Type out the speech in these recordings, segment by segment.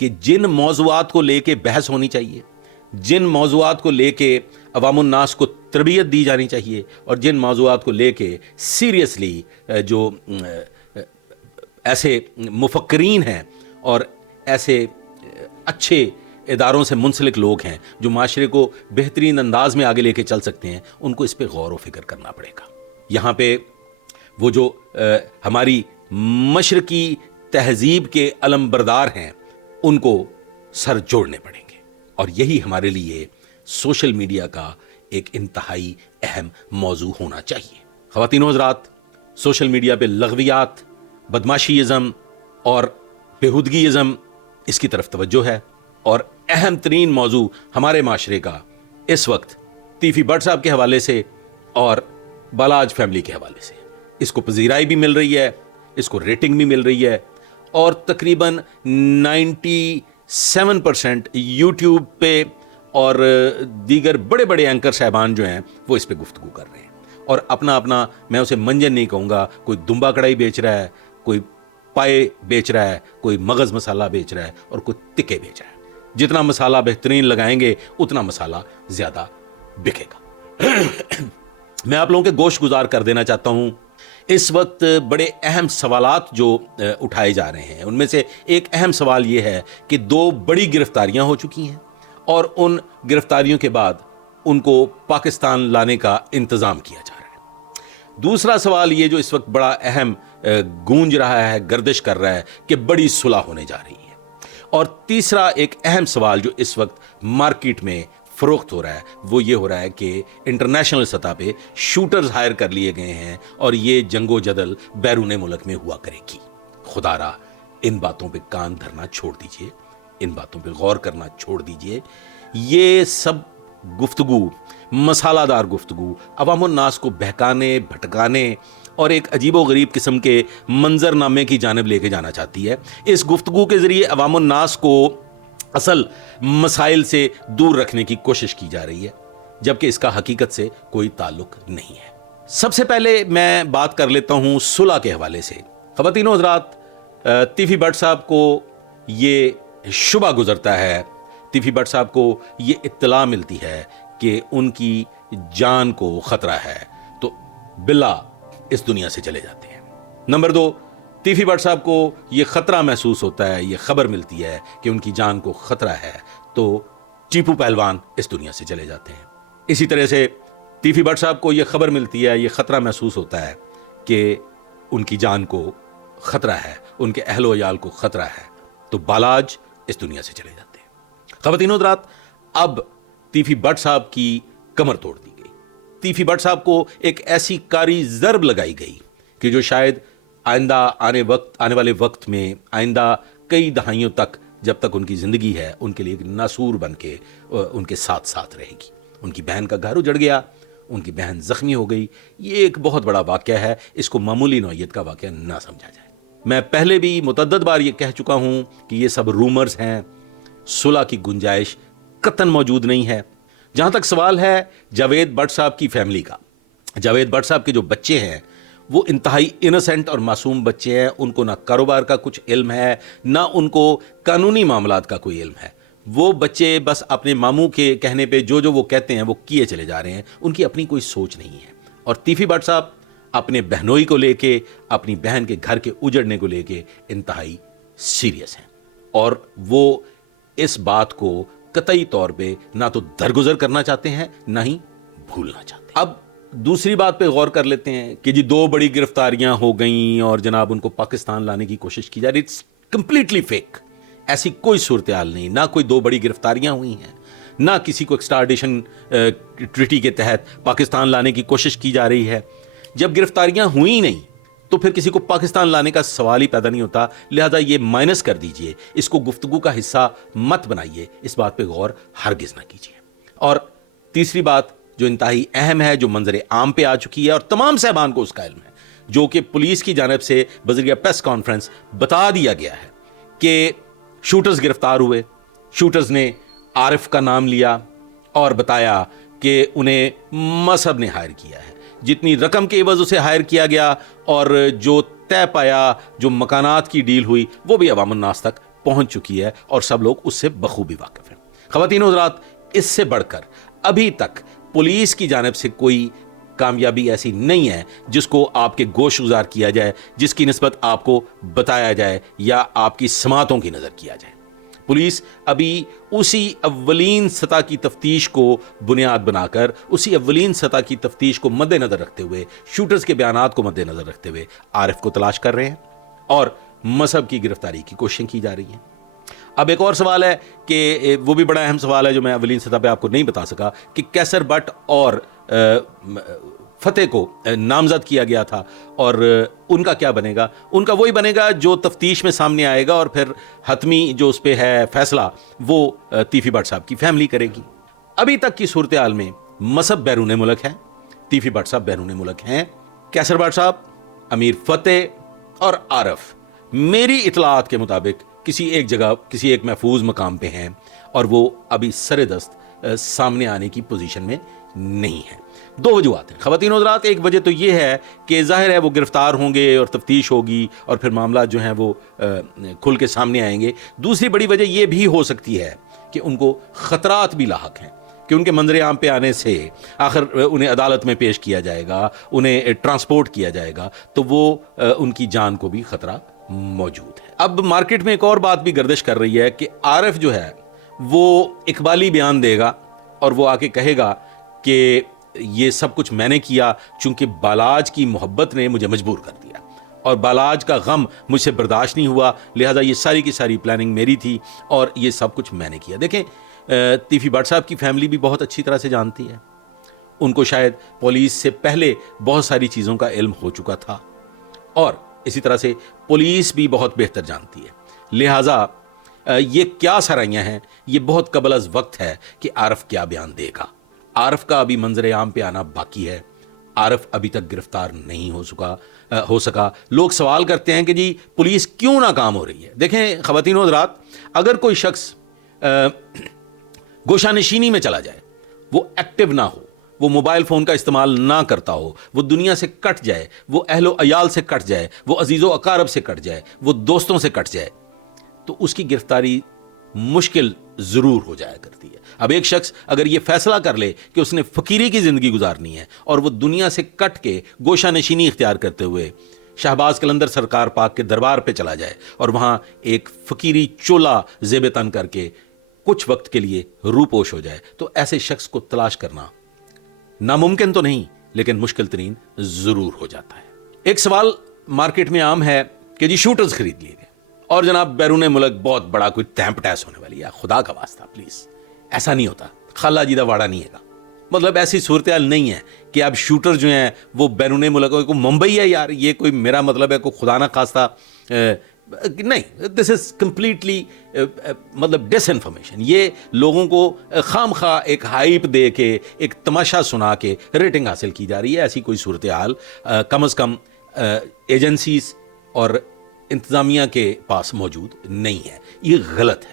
کہ جن موضوعات کو لے کے بحث ہونی چاہیے، جن موضوعات کو لے کے عوام الناس کو تربیت دی جانی چاہیے، اور جن موضوعات کو لے کے سیریسلی جو ایسے مفکرین ہیں اور ایسے اچھے اداروں سے منسلک لوگ ہیں جو معاشرے کو بہترین انداز میں آگے لے کے چل سکتے ہیں، ان کو اس پہ غور و فکر کرنا پڑے گا۔ یہاں پہ وہ جو ہماری مشرقی تہذیب کے علم بردار ہیں ان کو سر جوڑنے پڑیں گے، اور یہی ہمارے لیے سوشل میڈیا کا ایک انتہائی اہم موضوع ہونا چاہیے۔ خواتین و حضرات، سوشل میڈیا پہ لغویات، بدماشی ازم اور بےہودگی ازم، اس کی طرف توجہ ہے، اور اہم ترین موضوع ہمارے معاشرے کا اس وقت تیفی بٹ صاحب کے حوالے سے اور بالاج فیملی کے حوالے سے اس کو پذیرائی بھی مل رہی ہے، اس کو ریٹنگ بھی مل رہی ہے، اور تقریباً 97% یوٹیوب پہ اور دیگر بڑے بڑے اینکر صاحبان جو ہیں وہ اس پہ گفتگو کر رہے ہیں، اور اپنا میں اسے منجن نہیں کہوں گا، کوئی دمبا کڑھائی بیچ رہا ہے، کوئی پائے بیچ رہا ہے، کوئی مغز مسالہ بیچ رہا ہے، اور کوئی ٹکے بیچ رہا ہے۔ جتنا مسالہ بہترین لگائیں گے اتنا مسالہ زیادہ بکے گا۔ میں آپ لوگوں کے گوش گزار کر دینا چاہتا ہوں، اس وقت بڑے اہم سوالات جو اٹھائے جا رہے ہیں، ان میں سے ایک اہم سوال یہ ہے کہ 2 بڑی گرفتاریاں ہو چکی ہیں، اور ان گرفتاریوں کے بعد ان کو پاکستان لانے کا انتظام کیا جا رہا ہے۔ دوسرا سوال یہ جو اس وقت بڑا اہم گونج رہا ہے، گردش کر رہا ہے، کہ بڑی صلح ہونے جا رہی ہے۔ اور تیسرا ایک اہم سوال جو اس وقت مارکیٹ میں فروخت ہو رہا ہے، وہ یہ ہو رہا ہے کہ انٹرنیشنل سطح پہ شوٹرز ہائر کر لیے گئے ہیں، اور یہ جنگ و جدل بیرون ملک میں ہوا کرے گی۔ خدا را ان باتوں پہ کان دھرنا چھوڑ دیجئے، ان باتوں پہ غور کرنا چھوڑ دیجئے۔ یہ سب گفتگو، مسالہ دار گفتگو، عوام الناس کو بہکانے، بھٹکانے اور ایک عجیب و غریب قسم کے منظر نامے کی جانب لے کے جانا چاہتی ہے۔ اس گفتگو کے ذریعے عوام الناس کو اصل مسائل سے دور رکھنے کی کوشش کی جا رہی ہے، جبکہ اس کا حقیقت سے کوئی تعلق نہیں ہے۔ سب سے پہلے میں بات کر لیتا ہوں صلح کے حوالے سے۔ خواتین و حضرات، تیفی بٹ صاحب کو یہ شبہ گزرتا ہے، تیفی بٹ صاحب کو یہ اطلاع ملتی ہے کہ ان کی جان کو خطرہ ہے، تو بلا اس دنیا سے چلے جاتے ہیں۔ نمبر 2، تیفی بٹ صاحب کو یہ خطرہ محسوس ہوتا ہے، یہ خبر ملتی ہے کہ ان کی جان کو خطرہ ہے، تو ٹیپو پہلوان اس دنیا سے چلے جاتے ہیں۔ اسی طرح سے تیفی بٹ صاحب کو یہ خبر ملتی ہے، یہ خطرہ محسوس ہوتا ہے کہ ان کی جان کو خطرہ ہے، ان کے اہل و عیال کو خطرہ ہے، تو بالاج اس دنیا سے چلے جاتے ہیں۔ خواتین و حضرات، اب تیفی بٹ صاحب کی کمر توڑ دی گئی۔ تیفی بٹ صاحب کو ایک ایسی کاری ضرب لگائی گئی کہ جو شاید آئندہ آنے والے وقت میں، آئندہ کئی دہائیوں تک، جب تک ان کی زندگی ہے، ان کے لیے ایک ناسور بن کے ان کے ساتھ ساتھ رہے گی۔ ان کی بہن کا گھر اجڑ گیا، ان کی بہن زخمی ہو گئی، یہ ایک بہت بڑا واقعہ ہے، اس کو معمولی نوعیت کا واقعہ نہ سمجھا جائے۔ میں پہلے بھی متعدد بار یہ کہہ چکا ہوں کہ یہ سب رومرز ہیں، صلح کی گنجائش قطعاً موجود نہیں ہے۔ جہاں تک سوال ہے جاوید بٹ صاحب کی فیملی کا، جاوید بٹ صاحب کے جو بچے ہیں وہ انتہائی انوسینٹ اور معصوم بچے ہیں، ان کو نہ کاروبار کا کچھ علم ہے، نہ ان کو قانونی معاملات کا کوئی علم ہے۔ وہ بچے بس اپنے ماموں کے کہنے پہ جو وہ کہتے ہیں وہ کیے چلے جا رہے ہیں، ان کی اپنی کوئی سوچ نہیں ہے۔ اور تیفی بٹ صاحب اپنے بہنوئی کو لے کے، اپنی بہن کے گھر کے اجڑنے کو لے کے انتہائی سیریس ہیں، اور وہ اس بات کو قطعی طور پہ نہ تو درگزر کرنا چاہتے ہیں، نہ ہی بھولنا چاہتے ہیں۔ اب دوسری بات پہ غور کر لیتے ہیں کہ جی 2 بڑی گرفتاریاں ہو گئیں اور جناب ان کو پاکستان لانے کی کوشش کی جا رہی ہے۔ It's completely fake. ایسی کوئی صورتحال نہیں، نہ کوئی 2 بڑی گرفتاریاں ہوئی ہیں، نہ کسی کو ایکسٹراڈیشن ٹریٹی کے تحت پاکستان لانے کی کوشش کی جا رہی ہے۔ جب گرفتاریاں ہوئی نہیں تو پھر کسی کو پاکستان لانے کا سوال ہی پیدا نہیں ہوتا، لہذا یہ مائنس کر دیجئے، اس کو گفتگو کا حصہ مت بنائیے، اس بات پہ غور ہرگز نہ کیجیے۔ اور تیسری بات جو انتہائی اہم ہے، جو منظر عام پہ آ چکی ہے اور تمام صاحبان کو اس کا علم ہے، جو کہ پولیس کی جانب سے بذریعہ پریس کانفرنس بتا دیا گیا ہے کہ شوٹرز گرفتار ہوئے، شوٹرز نے عارف کا نام لیا اور بتایا کہ انہیں مذہب نے ہائر کیا ہے، جتنی رقم کے عوض اسے ہائر کیا گیا اور جو طے پایا، جو مکانات کی ڈیل ہوئی، وہ بھی عوام الناس تک پہنچ چکی ہے اور سب لوگ اس سے بخوبی واقف ہیں. خواتین و حضرات, اس سے بڑھ کر ابھی تک پولیس کی جانب سے کوئی کامیابی ایسی نہیں ہے جس کو آپ کے گوش گزار کیا جائے, جس کی نسبت آپ کو بتایا جائے یا آپ کی سماعتوں کی نظر کیا جائے. پولیس ابھی اسی اولین سطح کی تفتیش کو بنیاد بنا کر, اسی اولین سطح کی تفتیش کو مد نظر رکھتے ہوئے, شوٹرز کے بیانات کو مد نظر رکھتے ہوئے عارف کو تلاش کر رہے ہیں اور مذہب کی گرفتاری کی کوششیں کی جا رہی ہیں. اب ایک اور سوال ہے کہ وہ بھی بڑا اہم سوال ہے جو میں اولین سطح پہ آپ کو نہیں بتا سکا, کہ کیسر بٹ اور فتح کو نامزد کیا گیا تھا اور ان کا کیا بنے گا. ان کا وہی بنے گا جو تفتیش میں سامنے آئے گا, اور پھر حتمی جو اس پہ ہے فیصلہ وہ تیفی بٹ صاحب کی فیملی کرے گی. ابھی تک کی صورتحال میں مذہب بیرون ملک ہے, تیفی بٹ صاحب بیرون ملک ہیں, کیسر بٹ صاحب, امیر فتح اور عارف میری اطلاعات کے مطابق کسی ایک جگہ, کسی ایک محفوظ مقام پہ ہیں اور وہ ابھی سر دست سامنے آنے کی پوزیشن میں نہیں ہے. دو وجوہات ہیں خواتین و حضرات. ایک وجہ تو یہ ہے کہ ظاہر ہے وہ گرفتار ہوں گے اور تفتیش ہوگی اور پھر معاملات جو ہیں وہ کھل کے سامنے آئیں گے. دوسری بڑی وجہ یہ بھی ہو سکتی ہے کہ ان کو خطرات بھی لاحق ہیں کہ ان کے منظر عام پہ آنے سے آخر انہیں عدالت میں پیش کیا جائے گا, انہیں ٹرانسپورٹ کیا جائے گا, تو وہ ان کی جان کو بھی خطرہ موجود ہے. اب مارکیٹ میں ایک اور بات بھی گردش کر رہی ہے کہ عارف جو ہے وہ اقبالی بیان دے گا اور وہ آ کے کہے گا کہ یہ سب کچھ میں نے کیا چونکہ بالاج کی محبت نے مجھے مجبور کر دیا اور بالاج کا غم مجھ سے برداشت نہیں ہوا, لہٰذا یہ ساری کی ساری پلاننگ میری تھی اور یہ سب کچھ میں نے کیا. دیکھیں, تیفی بٹ صاحب کی فیملی بھی بہت اچھی طرح سے جانتی ہے, ان کو شاید پولیس سے پہلے بہت ساری چیزوں کا علم ہو چکا تھا اور اسی طرح سے پولیس بھی بہت بہتر جانتی ہے. لہٰذا یہ کیا سرائیاں ہیں, یہ بہت قبل از وقت ہے کہ عارف کیا بیان دے گا. عارف کا ابھی منظر عام پہ آنا باقی ہے, عارف ابھی تک گرفتار نہیں ہو سکا. لوگ سوال کرتے ہیں کہ جی پولیس کیوں ناکام ہو رہی ہے. دیکھیں خواتین و حضرات, اگر کوئی شخص گوشہ نشینی میں چلا جائے, وہ ایکٹیو نہ ہو, وہ موبائل فون کا استعمال نہ کرتا ہو, وہ دنیا سے کٹ جائے, وہ اہل و عیال سے کٹ جائے, وہ عزیز و اقارب سے کٹ جائے, وہ دوستوں سے کٹ جائے, تو اس کی گرفتاری مشکل ضرور ہو جایا کرتی ہے. اب ایک شخص اگر یہ فیصلہ کر لے کہ اس نے فقیری کی زندگی گزارنی ہے اور وہ دنیا سے کٹ کے گوشہ نشینی اختیار کرتے ہوئے شہباز قلندر سرکار پاک کے دربار پہ چلا جائے اور وہاں ایک فقیری چولا زیب تن کر کے کچھ وقت کے لیے روپوش ہو جائے, تو ایسے شخص کو تلاش کرنا ناممکن تو نہیں لیکن مشکل ترین ضرور ہو جاتا ہے. ایک سوال مارکیٹ میں عام ہے کہ جی شوٹرز خرید لیے گئے اور جناب بیرون ملک بہت بڑا کوئی تیم پٹیس ہونے والی ہے. خدا کا واسطہ پلیز ایسا نہیں ہوتا, خالہ جیدہ واڑا نہیں ہے گا. مطلب ایسی صورتحال نہیں ہے کہ اب شوٹر جو ہیں وہ بیرون ملک, کوئی ممبئی ہے یار, یہ کوئی میرا مطلب ہے کوئی خدا نہ خواستہ نہیں. دس از کمپلیٹلی مطلب ڈس انفارمیشن. یہ لوگوں کو خام خواہ ایک ہائپ دے کے, ایک تماشا سنا کے ریٹنگ حاصل کی جا رہی ہے. ایسی کوئی صورتحال کم از کم ایجنسیز اور انتظامیہ کے پاس موجود نہیں ہے. یہ غلط ہے.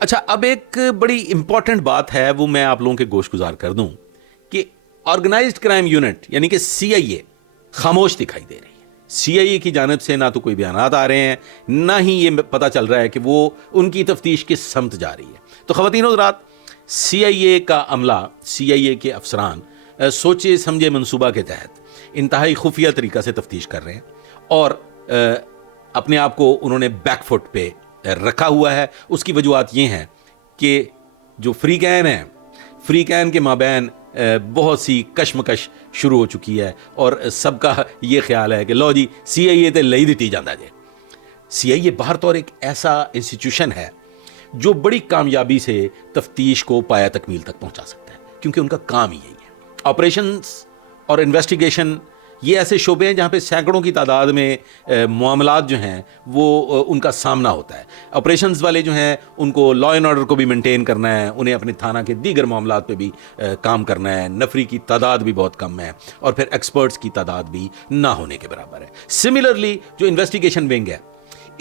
اچھا, اب ایک بڑی امپورٹنٹ بات ہے, وہ میں آپ لوگوں کے گوش گزار کر دوں کہ آرگنائزڈ کرائم یونٹ یعنی کہ CIA خاموش دکھائی دے رہی ہے. CIA کی جانب سے نہ تو کوئی بیانات آ رہے ہیں, نہ ہی یہ پتہ چل رہا ہے کہ وہ ان کی تفتیش کس سمت جا رہی ہے. تو خواتین و حضرات, CIA کا عملہ, CIA کے افسران سوچے سمجھے منصوبہ کے تحت انتہائی خفیہ طریقہ سے تفتیش کر رہے ہیں اور اپنے آپ کو انہوں نے بیک فٹ پہ رکھا ہوا ہے. اس کی وجوہات یہ ہیں کہ جو فریقین ہیں, فریقین کے مابین بہت سی کشمکش شروع ہو چکی ہے اور سب کا یہ خیال ہے کہ لو جی CIA تے لئی دتی جاندہ جے. CIA باہر طور ایک ایسا انسٹیٹیوشن ہے جو بڑی کامیابی سے تفتیش کو پایہ تکمیل تک پہنچا سکتا ہے, کیونکہ ان کا کام ہی یہی ہے. آپریشنز اور انویسٹیگیشن یہ ایسے شعبے ہیں جہاں پہ سینکڑوں کی تعداد میں معاملات جو ہیں وہ ان کا سامنا ہوتا ہے. آپریشنز والے جو ہیں ان کو لا اینڈ آرڈر کو بھی مینٹین کرنا ہے, انہیں اپنے تھانہ کے دیگر معاملات پہ بھی کام کرنا ہے. نفری کی تعداد بھی بہت کم ہے اور پھر ایکسپرٹس کی تعداد بھی نہ ہونے کے برابر ہے. سملرلی جو انویسٹیگیشن ونگ ہے,